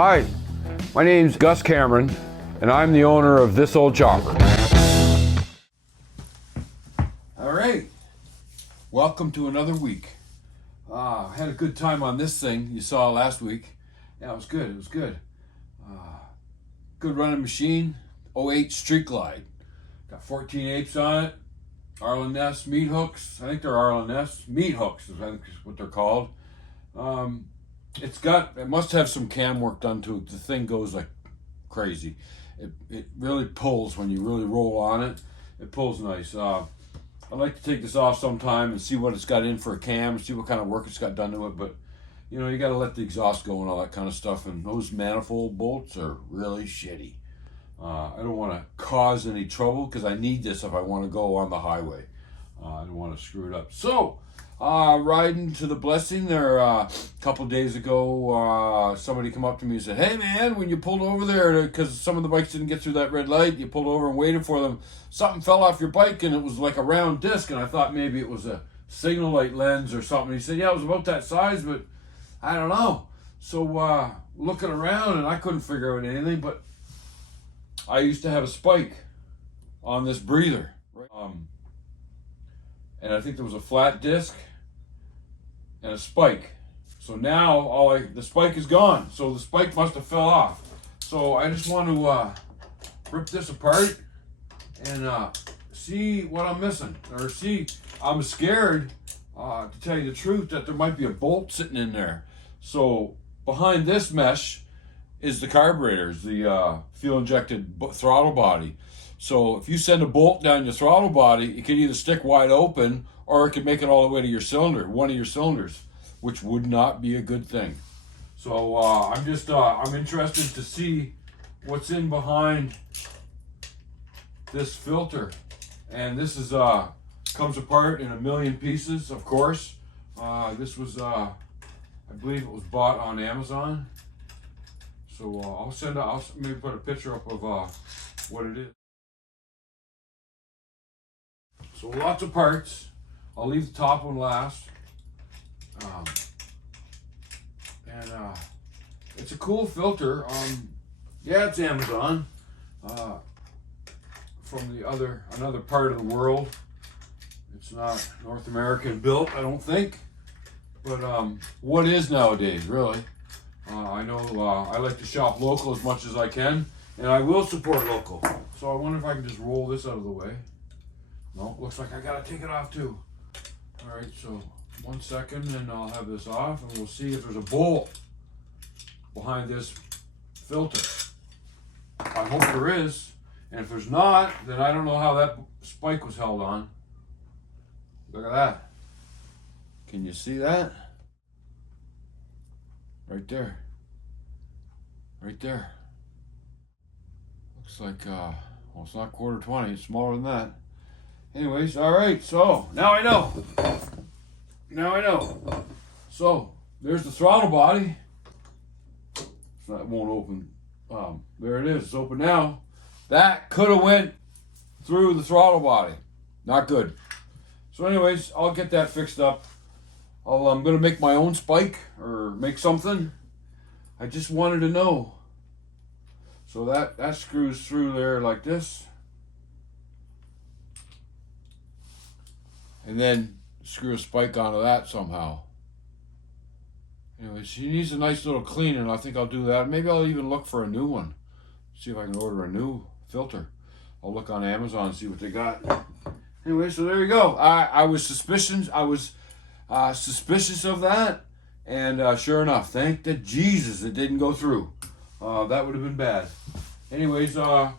Hi, my name's Gus Cameron, and I'm the owner of This Old Chopper. All right, welcome to another week. I had a good time on this thing you saw last week. Yeah, it was good, good running machine, '08 Street Glide. Got 14 apes on it, Arlen Ness meat hooks. I think they're Arlen Ness meat hooks, I think is what they're called. It must have some cam work done to it. The thing goes like crazy. It really pulls when you really roll on it. It pulls nice. I'd like to take this off sometime and see what it's got in for a cam, see what kind of work it's got done to it. But you know, you got to let the exhaust go and all that kind of stuff. And those manifold bolts are really shitty. I don't want to cause any trouble because I need this if I want to go on the highway. I don't want to screw it up. So, riding to the Blessing there a couple days ago, somebody come up to me and said, "Hey man, when you pulled over there, because some of the bikes didn't get through that red light, you pulled over and waited for them, something fell off your bike and it was like a round disc." And I thought maybe it was a signal light lens or something. He said, "Yeah, it was about that size, but I don't know." So looking around, and I couldn't figure out anything, but I used to have a spike on this breather. And I think there was a flat disc and a spike. So now the spike is gone. So the spike must have fell off. So I just want to rip this apart and see what I'm missing. I'm scared, to tell you the truth, that there might be a bolt sitting in there. So behind this mesh is the carburetors, the fuel-injected throttle body. So if you send a bolt down your throttle body, it can either stick wide open or it can make it all the way to your cylinder, one of your cylinders, which would not be a good thing. So I'm interested to see what's in behind this filter. And this is comes apart in a million pieces, of course. This was, I believe it was bought on Amazon. So I'll maybe put a picture up of what it is. So lots of parts. I'll leave the top one last. It's a cool filter. Yeah, it's Amazon. From another part of the world. It's not North American built, I don't think. But what is nowadays, really? I know I like to shop local as much as I can, and I will support local. So I wonder if I can just roll this out of the way. No, looks like I gotta take it off too. All right, so 1 second and I'll have this off and we'll see if there's a bolt behind this filter. I hope there is, and if there's not, then I don't know how that spike was held on. Look at that. Can you see that? Right there. Right there. Looks like, well, it's not 1/4 it's smaller than that. Anyways, all right, so now I know. So there's the throttle body. So that won't open. There it is, it's open now. That could have went through the throttle body. Not good. So anyways, I'll get that fixed up. I'm gonna make my own spike or make something. I just wanted to know. So that screws through there like this. And then screw a spike onto that somehow. Anyway, she needs a nice little clean, and I think I'll do that. Maybe I'll even look for a new one. See if I can order a new filter. I'll look on Amazon and see what they got. Anyway, so there you go. I was suspicious of that, and sure enough, thank the Jesus it didn't go through. That would have been bad. Anyways, I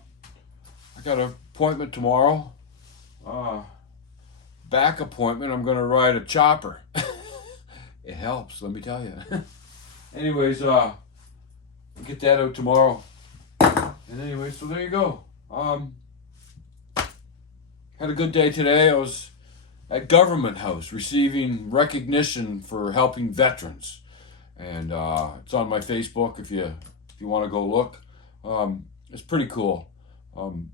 got an appointment tomorrow. Back appointment. I'm gonna ride a chopper. It helps, let me tell you. Anyways, we'll get that out tomorrow. And anyway, so there you go. Had a good day today. I was at Government House receiving recognition for helping veterans, and it's on my Facebook if you want to go look. It's pretty cool, and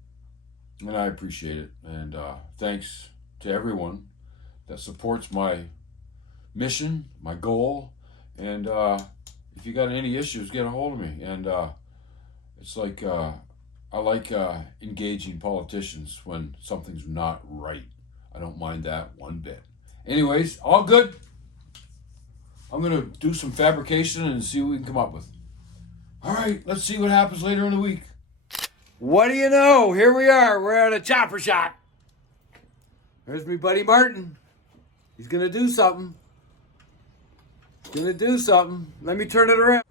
I appreciate it. And thanks to everyone that supports my mission, my goal, and if you got any issues, get a hold of me. And it's like I like engaging politicians when something's not right. I don't mind that one bit. Anyways, all good. I'm gonna do some fabrication and see what we can come up with. All right, let's see what happens later in the week. What do you know? Here we are. We're at a chopper shop. There's my buddy Martin. He's gonna do something. Let me turn it around.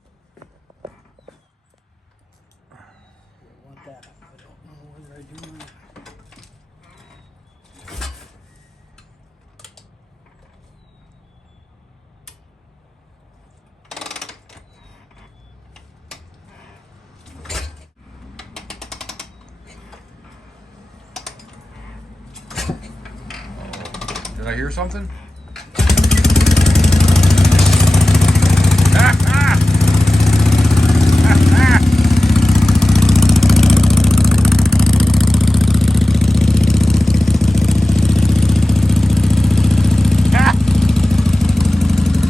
Want that? I don't know whether I do or not. Did I hear something?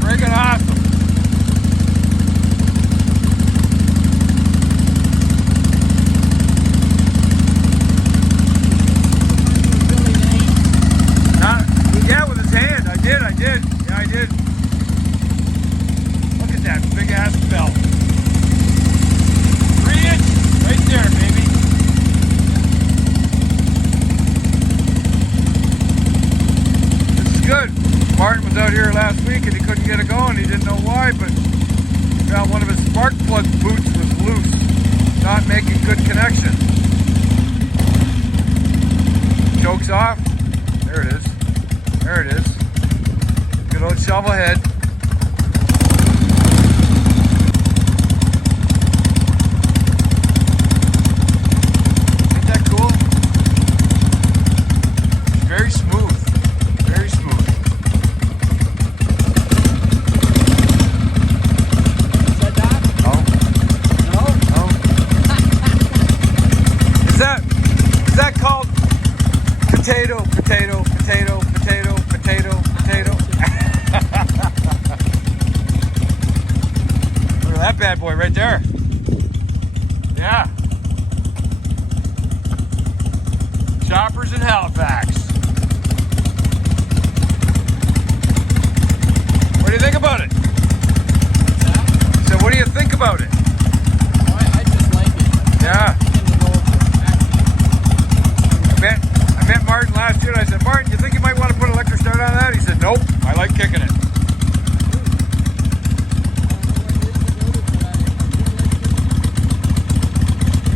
Freaking awesome. Yeah, with his hand. I did. Yeah, I did. Look at that big ass belt. 3 inches right there, baby. This is good. Martin was out here last week and he couldn't get it going. He didn't know why, but he found one of his spark plug boots was loose, not making good connection. Choke's off. There it is. There it is. Good old shovel head. Ain't that cool? Very smooth. Very smooth. Is that that? No. No? No. Is that called potato, potato, potato, potato, potato, potato? Look at that bad boy right there. Yeah. Choppers in Halifax. What do you think about it? So what do you think about it? I just like it. Yeah. In the gold I met Martin last year and I said, Martin, you think you might want to put an electric start on that? He said, nope, I like kicking it.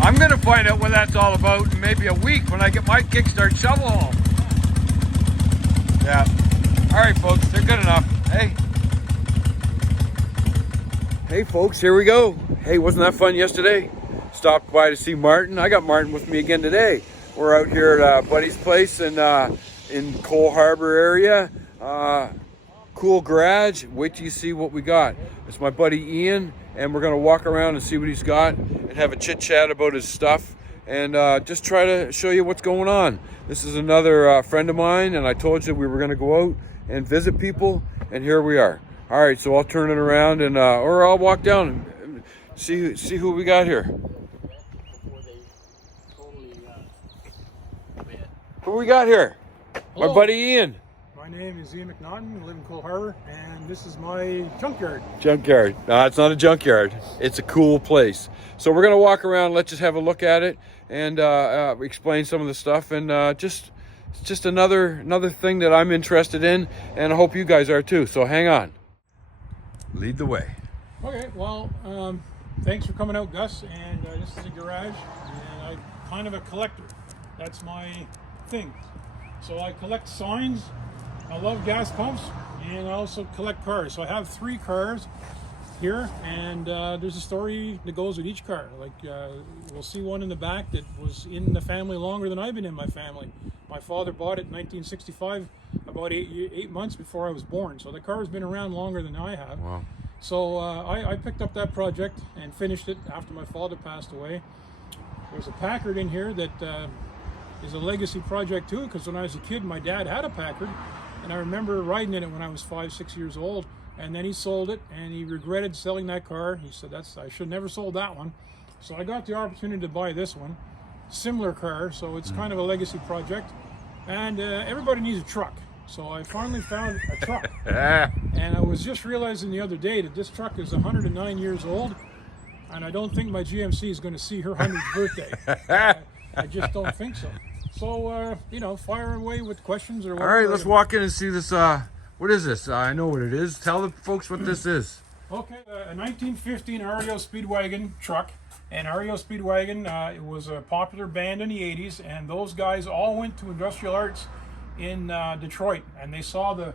I'm going to find out what that's all about in maybe a week when I get my kickstart shovel home. Yeah. All right, folks, they're good enough. Hey. Hey, folks, here we go. Hey, wasn't that fun yesterday? Stopped by to see Martin. I got Martin with me again today. We're out here at Buddy's place in Kool Harbor area. Kool garage. Wait till you see what we got. It's my buddy Ian, and we're gonna walk around and see what he's got and have a chit chat about his stuff and just try to show you what's going on. This is another friend of mine, and I told you we were gonna go out and visit people, and here we are. All right, so I'll turn it around and or I'll walk down and see who we got here. Who we got here? Hello. My buddy Ian. My name is Ian McNaughton. I live in Kool Harbor, and this is my junkyard. Junkyard. No, it's not a junkyard. It's a cool place. So we're gonna walk around. Let's just have a look at it and explain some of the stuff, and it's just another thing that I'm interested in, and I hope you guys are too. So hang on. Lead the way. Okay, well, thanks for coming out, Gus. And this is a garage, and I'm kind of a collector. That's my thing. So I collect signs. I love gas pumps, and I also collect cars. So I have 3 cars here, and there's a story that goes with each car. Like we'll see one in the back that was in the family longer than I've been in my family. My father bought it in 1965, about 8 months before I was born. So the car has been around longer than I have. Wow. So I picked up that project and finished it after my father passed away. There's a Packard in here that is a legacy project too, because when I was a kid, my dad had a Packard, and I remember riding in it when I was 5, 6 years old, and then he sold it, and he regretted selling that car. He said, I should never sold that one. So I got the opportunity to buy this one, similar car, so it's kind of a legacy project, and everybody needs a truck. So I finally found a truck, and I was just realizing the other day that this truck is 109 years old, and I don't think my GMC is going to see her 100th birthday. I just don't think so. So, you know, fire away with questions or whatever. All right, let's walk in and see this. What is this? I know what it is. Tell the folks what this is. Okay, a 1915 REO Speedwagon truck. And REO Speedwagon, it was a popular band in the 80s, and those guys all went to Industrial Arts in Detroit, and they saw the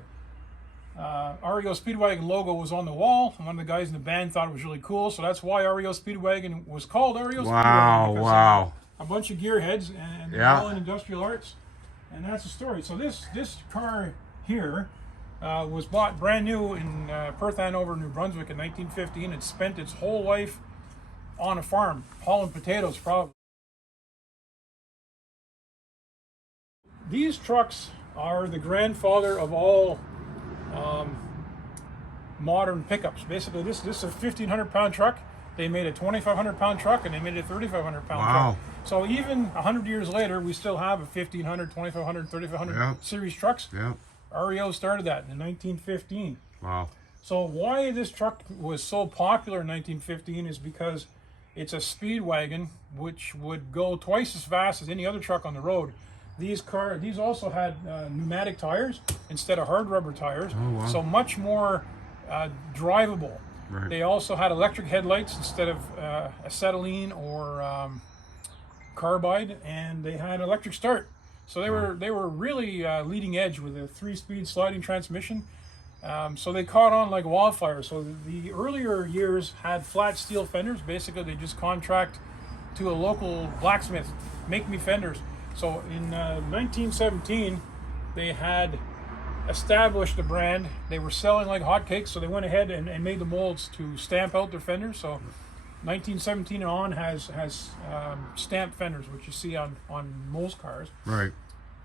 REO Speedwagon logo was on the wall, and one of the guys in the band thought it was really cool, so that's why REO Speedwagon was called REO Speedwagon. Wow. A bunch of gearheads, and they're all in Industrial Arts, and that's the story. So this car here was bought brand new in Perth, Hanover, New Brunswick in 1915. It spent its whole life on a farm, hauling potatoes probably. These trucks are the grandfather of all modern pickups. Basically, this is a 1,500-pound truck. They made a 2,500-pound truck, and they made a 3,500-pound truck. So even 100 years later, we still have a 1,500, 2,500, 3,500 series trucks. REO started that in 1915. Wow. So why this truck was so popular in 1915 is because it's a speed wagon which would go twice as fast as any other truck on the road. These also had pneumatic tires instead of hard rubber tires, so much more drivable. Right. They also had electric headlights instead of acetylene or carbide, and they had electric start. So they were really leading edge with a 3-speed sliding transmission. So they caught on like wildfire. So the earlier years had flat steel fenders. Basically, they just contract to a local blacksmith, make me fenders. So in 1917, they had established the brand. They were selling like hotcakes, so they went ahead and made the molds to stamp out their fenders. So 1917 on has stamped fenders, which you see on most cars. Right.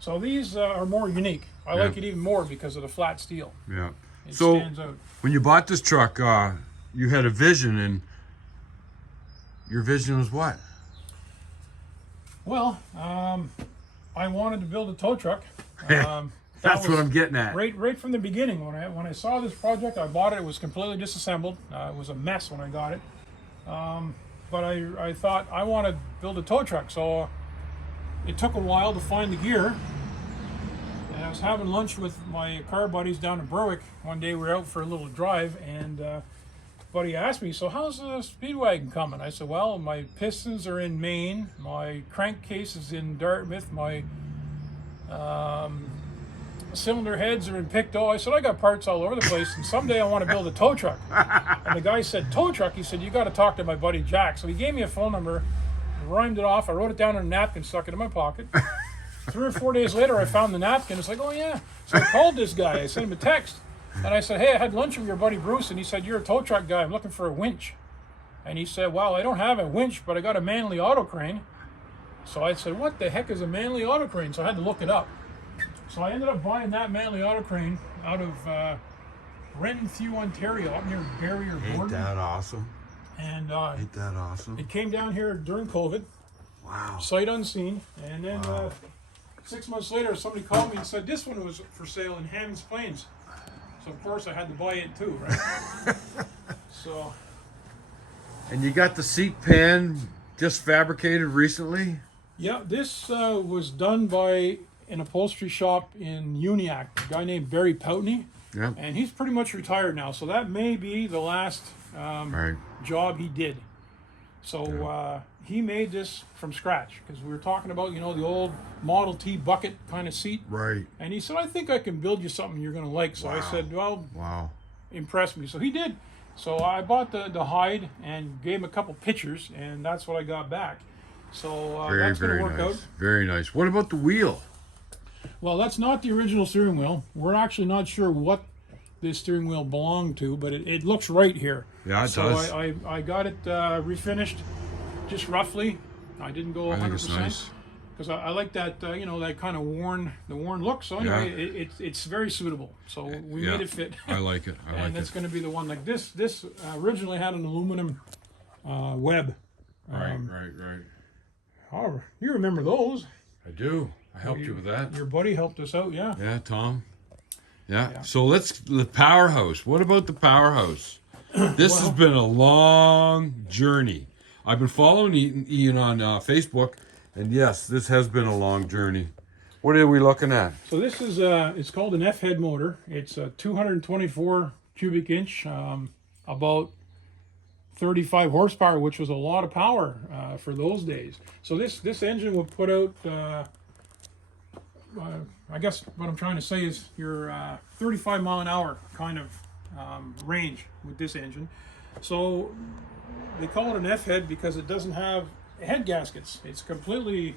So these are more unique. I like it even more because of the flat steel. Yeah. It So stands out. when you bought this truck, you had a vision, and your vision was what? Well, I wanted to build a tow truck. That's what I'm getting at. Right from the beginning, when I saw this project, I bought it. It was completely disassembled. It was a mess when I got it. But I thought I want to build a tow truck. So it took a while to find the gear. And I was having lunch with my car buddies down in Berwick. One day we were out for a little drive, and buddy asked me, "So how's the Speedwagon coming?" I said, "Well, my pistons are in Maine, my crankcase is in Dartmouth, my cylinder heads are in Pictou." I said, "I got parts all over the place, and someday I want to build a tow truck." And the guy said, "Tow truck?" He said, "You got to talk to my buddy Jack." So he gave me a phone number, rhymed it off. I wrote it down on a napkin, stuck it in my pocket. 3 or 4 days later, I found the napkin. It's like, oh yeah. So I called this guy. I sent him a text. And I said, "Hey, I had lunch with your buddy Bruce." And he said, "You're a tow truck guy. I'm looking for a winch." And he said, "Well, I don't have a winch, but I got a Manly auto crane." So I said, "What the heck is a Manly auto crane?" So I had to look it up. So I ended up buying that Manly auto crane out of Renfrew, Ontario, up near Barrie or Borden. Ain't that awesome? And Ain't that awesome? it came down here during COVID. Wow. Sight unseen. And then 6 months later, somebody called me and said this one was for sale in Hammond's Plains. So of course I had to buy it too, right? So. And you got the seat pan just fabricated recently? Yeah, this was done by an upholstery shop in Uniacke, a guy named Barry Poutney. Yeah. And he's pretty much retired now, so that may be the last job he did. So he made this from scratch, because we were talking about, you know, the old Model T bucket kind of seat. Right. And he said, "I think I can build you something you're going to like." So I said, "Well, impress me." So he did. So I bought the hide and gave him a couple pictures, and that's what I got back. So that's going to work out. Very nice. What about the wheel? Well, that's not the original steering wheel. We're actually not sure what this steering wheel belonged to, but it looks right here. Yeah, it does. So I got it refinished, just roughly. I didn't go 100%. I think it's nice. because I like that, you know, that kind of worn look. So anyway, it's very suitable. So we made it fit. I like it. I And like that's it. going to be the one. Like this originally had an aluminum web. Right. Oh, you remember those? I do. I helped you with that. Your buddy helped us out, yeah. Yeah, Tom. Yeah. So the powerhouse. What about the powerhouse? This has been a long journey. I've been following Ian on Facebook, and yes, this has been a long journey. What are we looking at? So this is it's called an F-head motor. It's a 224 cubic inch, about 35 horsepower, which was a lot of power for those days. So this engine will put out, I guess what I'm trying to say is your 35 mile an hour kind of range with this engine. So they call it an F-head because it doesn't have head gaskets. It's completely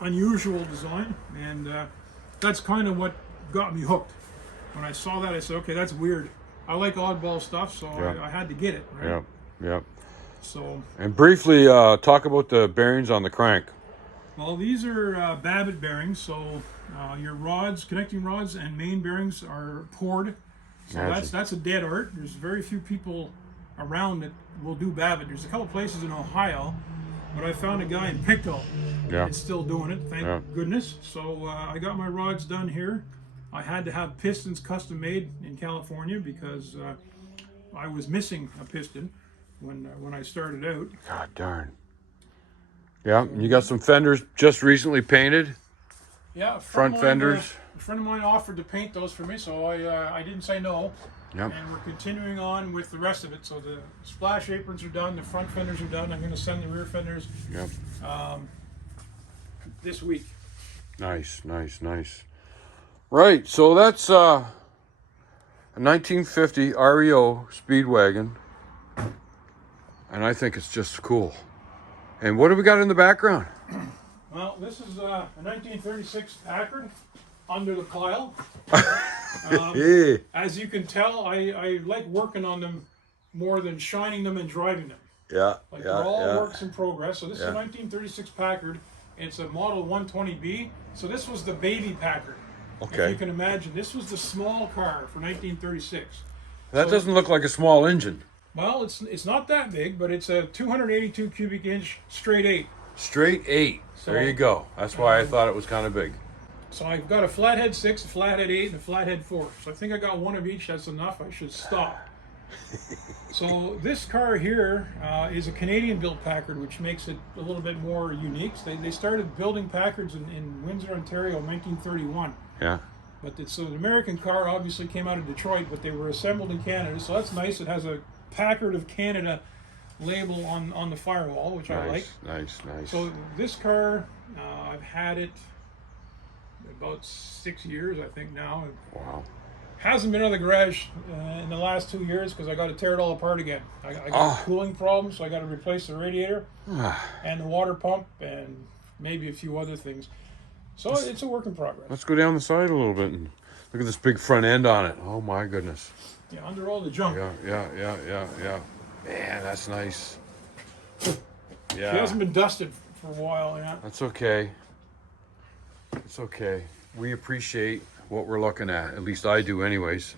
unusual design, and that's kind of what got me hooked. When I saw that, I said, okay, that's weird. I like oddball stuff, so I had to get it. Right? Yep. So, And briefly, talk about the bearings on the crank. well, these are Babbitt bearings, so your rods, connecting rods and main bearings are poured. So that's a dead art. There's very few people around that will do Babbitt. There's a couple places in Ohio, but I found a guy in Pictou that's still doing it, thank goodness. So I got my rods done here. I had to have pistons custom made in California because I was missing a piston when I started out. God darn. Yeah, and you got some fenders just recently painted. Yeah, Front fenders. A friend of mine offered to paint those for me, so I didn't say no. Yep. And we're continuing on with the rest of it. So the splash aprons are done, the front fenders are done. I'm going to send the rear fenders this week. Nice. Right, so that's a 1950 REO Speedwagon, and I think it's just cool. And what do we got in the background? Well, this is a 1936 Packard under the pile. As you can tell, I like working on them more than shining them and driving them. They're all works in progress. So this is a 1936 Packard. It's a model 120B. So this was the baby Packard. Okay. If you can imagine, this was the small car for 1936. That doesn't look like a small engine. Well, it's not that big, but it's a 282 cubic inch straight 8. Straight 8. So, there you go. That's why I thought it was kind of big. So I've got a flathead 6, a flathead 8, and a flathead 4. So I think I got one of each. That's enough. I should stop. So this car here is a Canadian-built Packard, which makes it a little bit more unique. They started building Packards in Windsor, Ontario in 1931. Yeah. But so the American car obviously came out of Detroit, but they were assembled in Canada. So that's nice. It has a Packard of Canada label on the firewall, which I like. Nice. So this car, I've had it about 6 years, I think now. Wow. Hasn't been out of the garage in the last 2 years because I got to tear it all apart again. I got a cooling problem, so I got to replace the radiator and the water pump and maybe a few other things. So it's a work in progress. Let's go down the side a little bit and look at this big front end on it. Oh my goodness. Yeah, under all the junk. Yeah. Man, that's nice. Yeah. She hasn't been dusted for a while, yeah. That's okay. It's okay. We appreciate what we're looking at least I do anyways.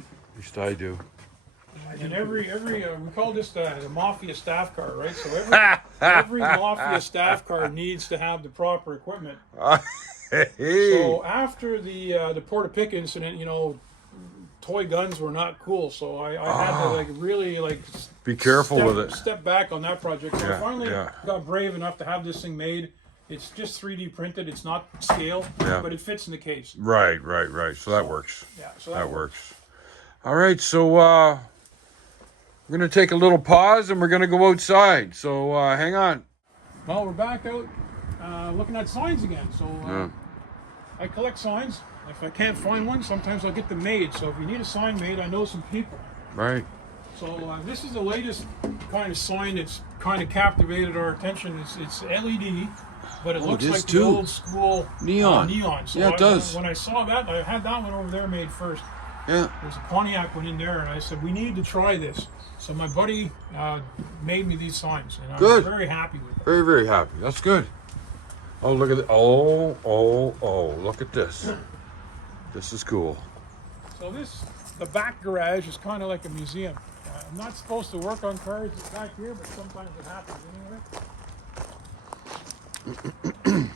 At least I do. And every we call this the mafia staff car, right? So every mafia staff car needs to have the proper equipment. So after the Porta-Pic incident, toy guns were not cool. So I had to really be careful with it. Step back on that project. So I finally got brave enough to have this thing made. It's just 3D printed. It's not scale, but it fits in the case. Right. So that works. Yeah, so that works. All right, so we're going to take a little pause and we're going to go outside. So hang on. Well, we're back out looking at signs again. So I collect signs. If I can't find one, sometimes I'll get them made. So if you need a sign made, I know some people. Right. So this is the latest kind of sign that's kind of captivated our attention. It's LED. But it looks like the old school neon. So yeah, it does. When I saw that, I had that one over there made first. Yeah. There's a Pontiac one in there, and I said, we need to try this. So my buddy made me these signs, and I'm very happy with them. Very, very happy. That's good. Oh, look at it. Oh, look at this. This is cool. So the back garage is kind of like a museum. I'm not supposed to work on cars back here, but sometimes it happens anyway.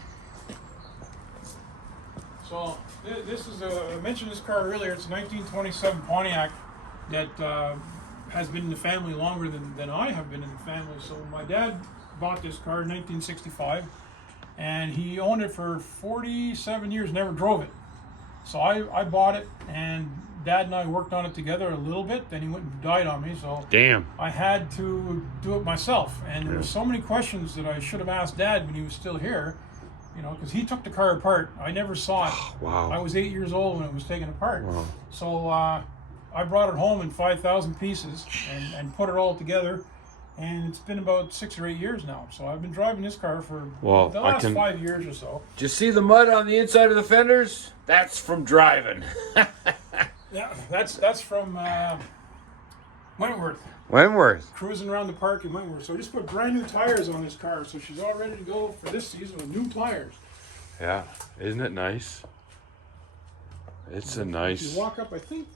So this is I mentioned this car earlier. It's a 1927 Pontiac that has been in the family longer than I have been in the family. So my dad bought this car in 1965, and he owned it for 47 years, never drove it. So I bought it, and Dad and I worked on it together a little bit. Then he went and died on me, so Damn. I had to do it myself. And there were so many questions that I should have asked Dad when he was still here, you know, because he took the car apart. I never saw it. Wow. I was 8 years old when it was taken apart. Wow. So I brought it home in 5,000 pieces and put it all together. And it's been about 6 or 8 years now. So I've been driving this car for the last 5 years or so. Do you see the mud on the inside of the fenders? That's from driving. Yeah, that's from Wentworth. Wentworth. Cruising around the park in Wentworth. So I just put brand new tires on this car. So she's all ready to go for this season with new tires. Yeah, isn't it nice? It's a If nice. you walk up, I think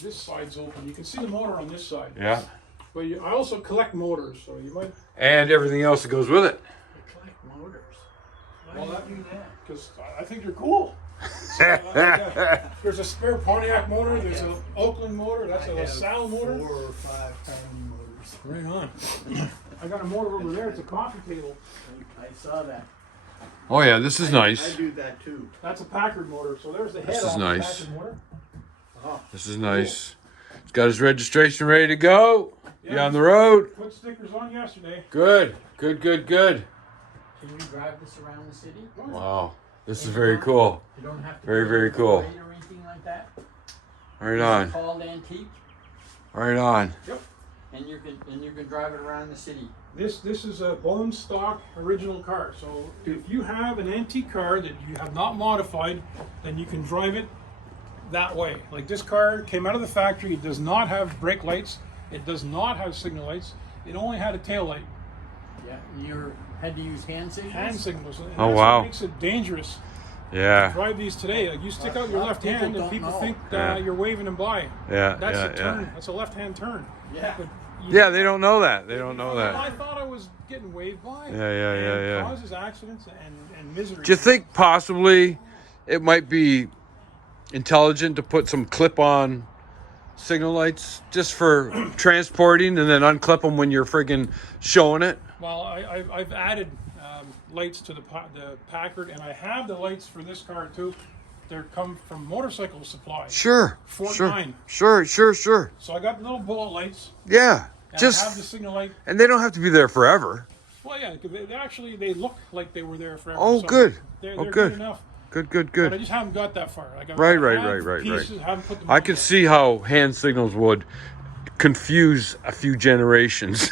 this side's open. You can see the motor on this side. Yeah. But I also collect motors, so you might. And everything else that goes with it. I collect motors. Well, Why do you do that? Because I think they're cool. So, there's a spare Pontiac motor. There's an Oakland motor. That's a LaSalle motor. 4 or 5 tiny motors. Right on. I got a motor over there. It's a coffee table. I saw that. Oh yeah, this is I nice. do that too. That's a Packard motor. So there's the head This is on nice. the Packard motor. This is nice. He's got his registration ready to go. Be Yeah. on the road. Put stickers on yesterday. Good. Can you drive this around the city? Wow. This is very cool. You don't have to Very, go very to cool. the parade or anything like that. Right It's on. called antique, Right on. and you can drive it around the city. This is a bone stock original car. So if you have an antique car that you have not modified, then you can drive it that way. Like this car came out of the factory. It does not have brake lights. It does not have signal lights. It only had a tail light. Yeah, you had to use hand signals. Hand signals. And Oh, that's wow. what makes it dangerous to Yeah. drive these today. Like you stick out your lot of left people hand and don't people know. think Yeah. you're waving them by. Yeah. That's Yeah. a turn. Yeah. That's a left-hand turn. Yeah. But Yeah. They don't know that. They don't know I that. thought I was getting waved by. Yeah. Yeah. And Yeah. it Yeah. causes accidents and misery. Do you think possibly it might be intelligent to put some clip-on signal lights just for transporting and then unclip them when you're friggin' showing it? Well, I've added lights to the Packard, and I have the lights for this car too. They come from Motorcycle Supply. Sure. Fort Sure. 9. Sure. Sure. Sure. So I got little bullet lights. Yeah. And I have the signal light. And they don't have to be there forever. Well, yeah, 'cause they look like they were there forever. Oh, so good. They're Oh, good good. enough. Good. Good. But I Good. just haven't got that far. Like, Right, I right, have right. pieces, haven't put them I on could yet. see how hand signals would confuse a few generations.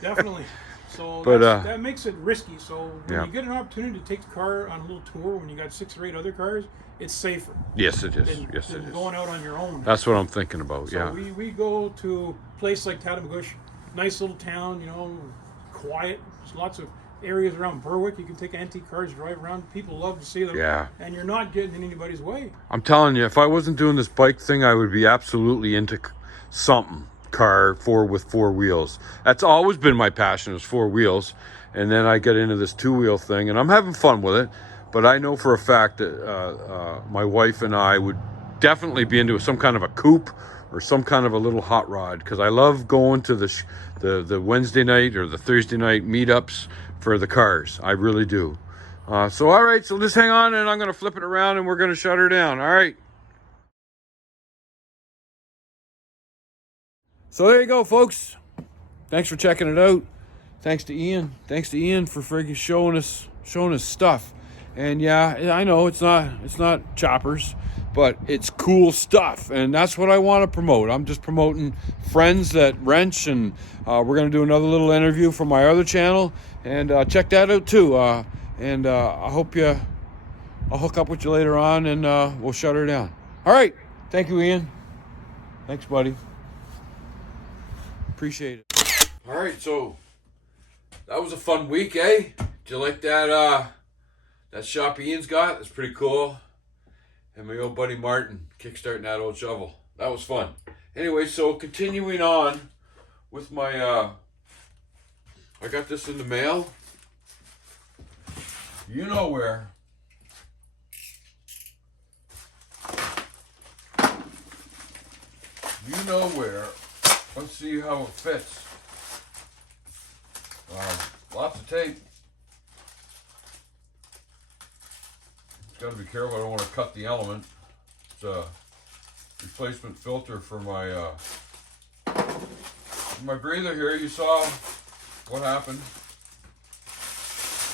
Definitely. So But, that makes it risky. So when Yeah. you get an opportunity to take the car on a little tour when you got 6 or 8 other cars, it's safer Yes, it is. than, Yes, than it is. going out on your own. That's what I'm thinking about. So Yeah. we go to a place like Tatamagouche, nice little town, you know, quiet. There's lots of areas around Berwick. You can take antique cars, drive around. People love to see them. Yeah. And you're not getting in anybody's way. I'm telling you, if I wasn't doing this bike thing, I would be absolutely into something car with 4 wheels. That's always been my passion, is 4 wheels. And then I get into this 2-wheel thing, and I'm having fun with it. But I know for a fact that my wife and I would definitely be into some kind of a coupe or some kind of a little hot rod, because I love going to the Wednesday night or the Thursday night meetups for the cars. I really do. So all right, so just hang on, and I'm going to flip it around, and we're going to shut her down. All right. So there you go, folks. Thanks for checking it out. Thanks to Ian. Thanks to Ian for friggin' showing us stuff. And yeah, I know it's not choppers, but it's cool stuff, and that's what I want to promote. I'm just promoting friends that wrench, and we're gonna do another little interview from my other channel, and check that out too. And I'll hook up with you later on, and we'll shut her down. All right. Thank you, Ian. Thanks, buddy. Appreciate it. All right, so that was a fun week, eh? Did you like that that shop Ian's got. That's pretty cool. And my old buddy Martin kickstarting that old shovel. That was fun. Anyway, so continuing on with my, I got this in the mail. You know where. You know where. Let's see how it fits. Lots of tape. Just got to be careful. I don't want to cut the element. It's a replacement filter for my breather here. You saw what happened.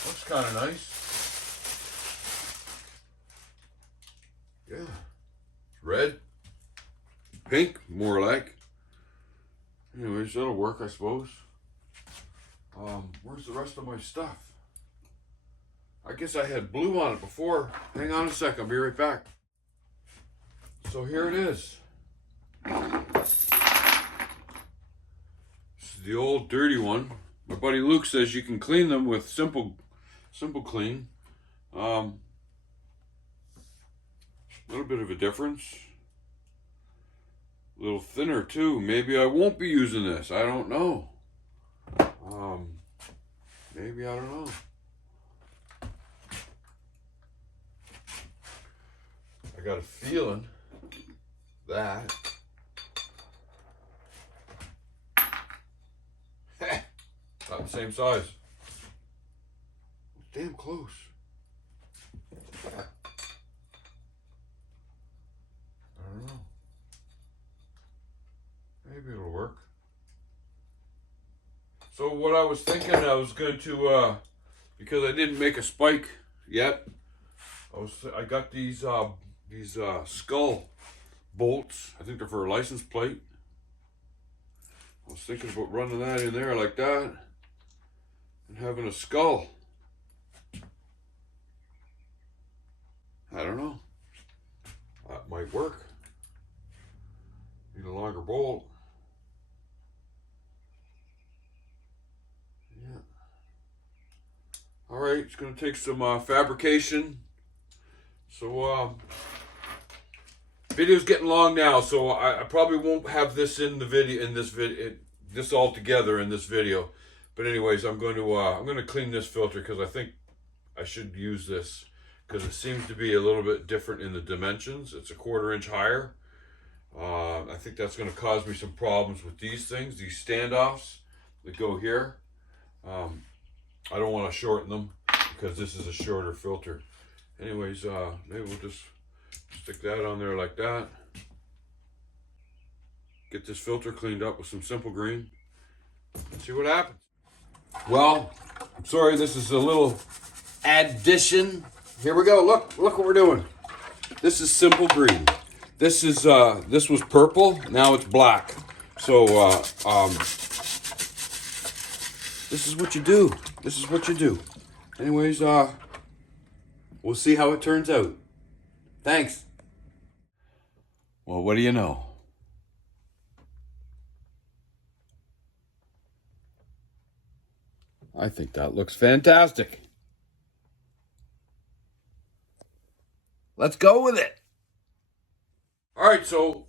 Looks kind of nice. Yeah. Red. Pink, more like. Anyways, that'll work, I suppose. Where's the rest of my stuff? I guess I had blue on it before. Hang on a sec, I'll be right back. So here it is. This is the old dirty one. My buddy Luke says you can clean them with simple clean. A little bit of a difference. A little thinner too. Maybe I won't be using this. I don't know. Maybe, I don't know. I got a feeling that about the same size. Damn close. I don't know. Maybe it'll work. So what I was thinking, I was going to, because I didn't make a spike yet, I got these skull bolts. I think they're for a license plate. I was thinking about running that in there like that and having a skull. I don't know. That might work. Need a longer bolt. Yeah. All right, it's going to take some fabrication. So video's getting long now, so I probably won't have this in the video, this all together in this video. But anyways, I'm going to clean this filter because I think I should use this because it seems to be a little bit different in the dimensions. It's a 1/4 inch higher. I think that's going to cause me some problems with these things, these standoffs that go here. I don't want to shorten them because this is a shorter filter. Anyways, maybe we'll just stick that on there like that. Get this filter cleaned up with some simple green. Let's see what happens. Well, I'm sorry, this is a little addition. Here we go. Look what we're doing. This is simple green. This is this was purple. Now it's black. So this is what you do. This is what you do. Anyways, we'll see how it turns out. Thanks. Well, what do you know? I think that looks fantastic. Let's go with it. All right, so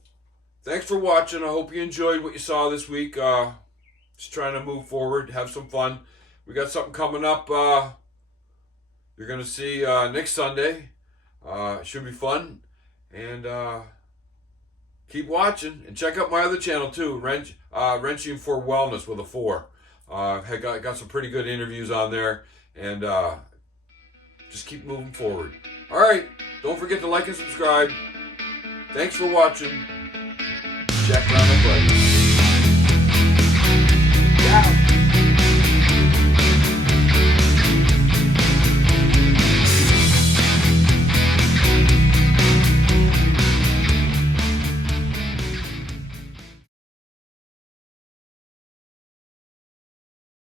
thanks for watching. I hope you enjoyed what you saw this week. Just trying to move forward, have some fun. We got something coming up. You're going to see next Sunday. It should be fun. And keep watching. And check out my other channel too, Wrenching for Wellness with a 4. I got some pretty good interviews on there. And just keep moving forward. All right. Don't forget to like and subscribe. Thanks for watching. Jack Brown.